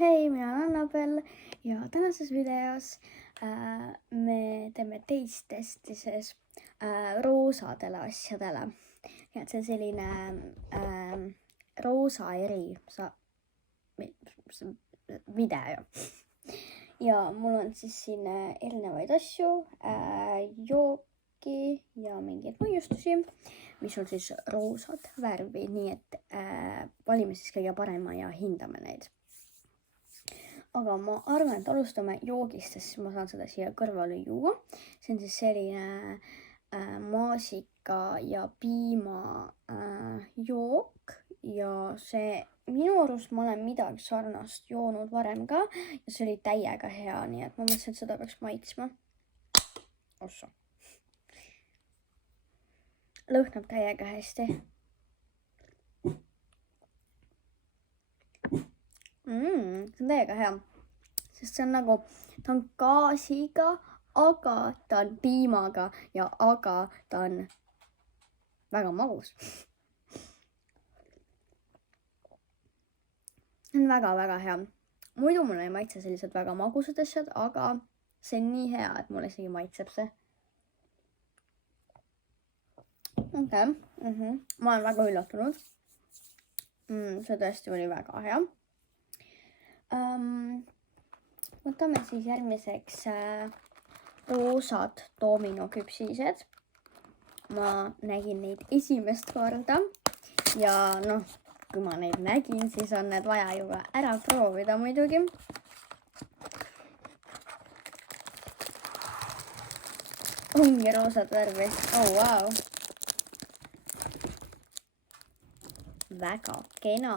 Hei, mina olen Annabel ja tänases videos me teeme taste testi siis roosadele asjadele. Ja et see selline roosa eri video. Ja mul on siis siin erinevaid asju, jooki ja mingeid mõjustusi, mis on siis roosad värvi, nii et valime siis kõige parema ja hindame neid. Aga ma arvan, et alustame joogist, sest ma saan seda siia kõrvale juua. See on siis selline maasika ja piima jook ja see minu arust ma olen midagi sarnast joonud varem ka ja see oli täiega hea, nii et ma mõtlesin, et seda peaks maitsma. Ossa. Lõhnab täiega hästi. See on täiega hea, sest see on nagu, ta on gaasiga, aga ta on piimaga ja aga ta on väga magus. See on väga-väga hea. Muidu mulle ei maitse sellised väga magusad asjad, aga see on nii hea, et mulle isegi maitseb see. Okay. Ma olen väga üllatunud. See tõesti oli väga hea. Võtame siis järgmiseks roosad doominoküpsised. Ma nägin neid esimest korda ja noh, kui ma neid nägin, siis on need vaja juba ära proovida muidugi. Ongi roosad värvi. Oh, wow. Väga kena.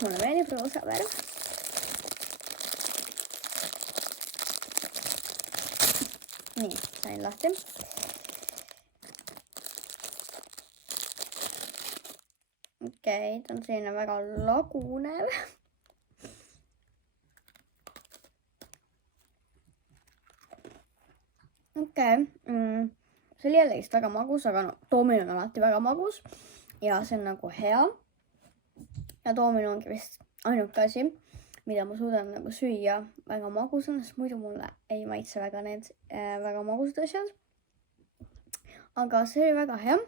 Mulle meeldib roosa värv. Nii, sain lahti. Okei, ta on selline väga lagunev. Okei, see oli jällegist väga magus, aga no, doomino on alati väga magus ja see on nagu hea. Ja doomino ongi vist ainuke asi, mida ma suudan nagu süüa väga magusana, sest muidu mulle ei maitse väga need väga magusad asjad. Aga see oli väga hea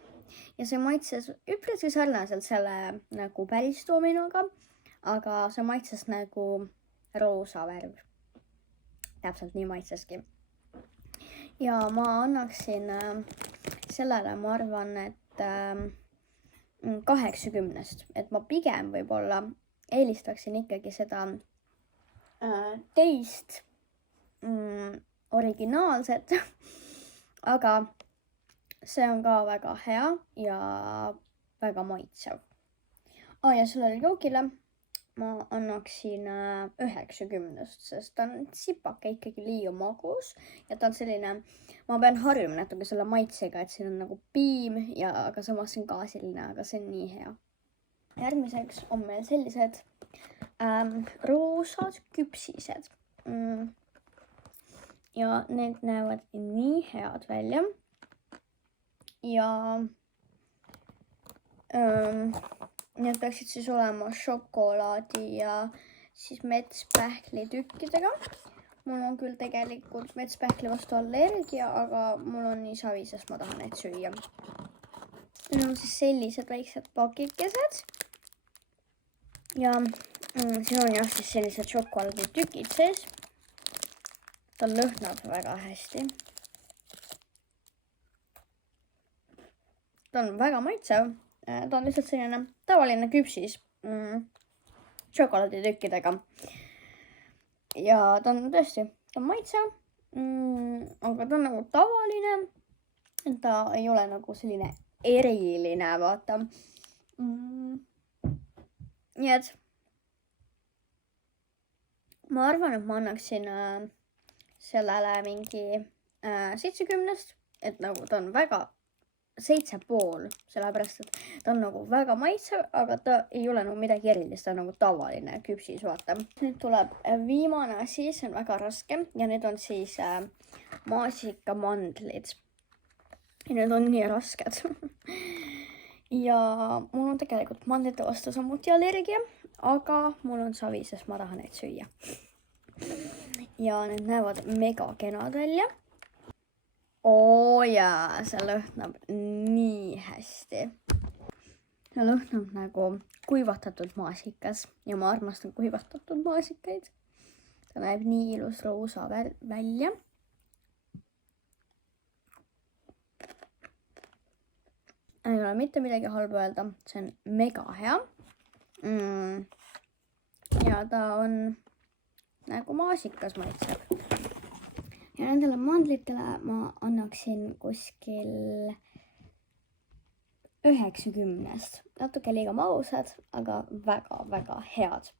ja see maitses üpriski sarnaselt selle nagu päris doominoga, aga see maitses nagu roosa värv. Täpselt nii maitseski. Ja ma annaksin sellele, ma arvan, et 80, et ma pigem võib-olla eelistaksin ikkagi seda teist originaalset, aga see on ka väga hea ja väga maitsev. Ja sellele joogile ma annaksin 90, sest ta on sipake ikkagi liiga magus ja ta on selline, ma pean harjuma natuke selle maitsega, et siin on nagu piim ja aga samas see on gaasiline, aga see on nii hea. Järgmiseks on meil sellised roosad küpsised. Ja need näevad nii head välja. Ja need peaksid siis olema šokolaadi ja siis metspähkli tükkidega. Mul on küll tegelikult metspähkli vastu allergia, aga mul on nii savi, sest ma tahan neid süüa. Need on siis sellised väiksed pakikesed. Ja siin on jah siis sellised šokolaadi tükid sees. Ta lõhnab väga hästi. Ta on väga maitsev. Ta on lihtsalt selline tavaline küpsis šokolaadi tükkidega. Ja ta on tõesti, ta on maitsev, aga ta on nagu tavaline. Ta ei ole nagu selline eriline, vaata. Nii et ma arvan, et ma annaksin sellele mingi 70, et nagu ta on väga 7,5, sellepärast, et ta on nagu väga maitsev, aga ta ei ole nagu midagi erilist, ta on nagu tavaline küpsis, vaata. Nüüd tuleb viimane asi, see on väga raske ja need on siis maasikamandlid. Ja need on nii rasked. Ja mul on tegelikult mandlite vastu samuti allergia, aga mul on savi, sest ma tahan neid süüa. Ja need näevad mega kenad välja. Oo jaa, see lõhnab nii hästi. See lõhnab nagu kuivatatud maasikas ja ma armastan kuivatatud maasikaid. Ta näeb nii ilus roosa välja. Ei ole mitte midagi halba öelda, see on mega hea. Ja ta on nagu maasikas maitseb. Ja nendele mandlitele ma annaksin kuskil 90. Natuke liiga magusad, aga väga head.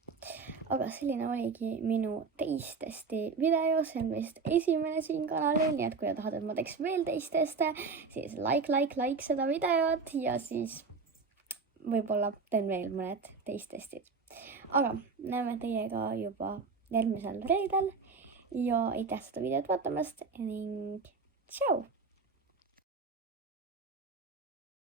Aga selline oligi minu teistesti video, see on vist esimene siin kanalil, nii et kui tahad, et ma teeks veel teisteste, siis like seda videot ja siis võib-olla teen veel mõned teistestid. Aga näeme teiega juba järgmisel reedel ja aitäh seda videot vaatamast ning tšau!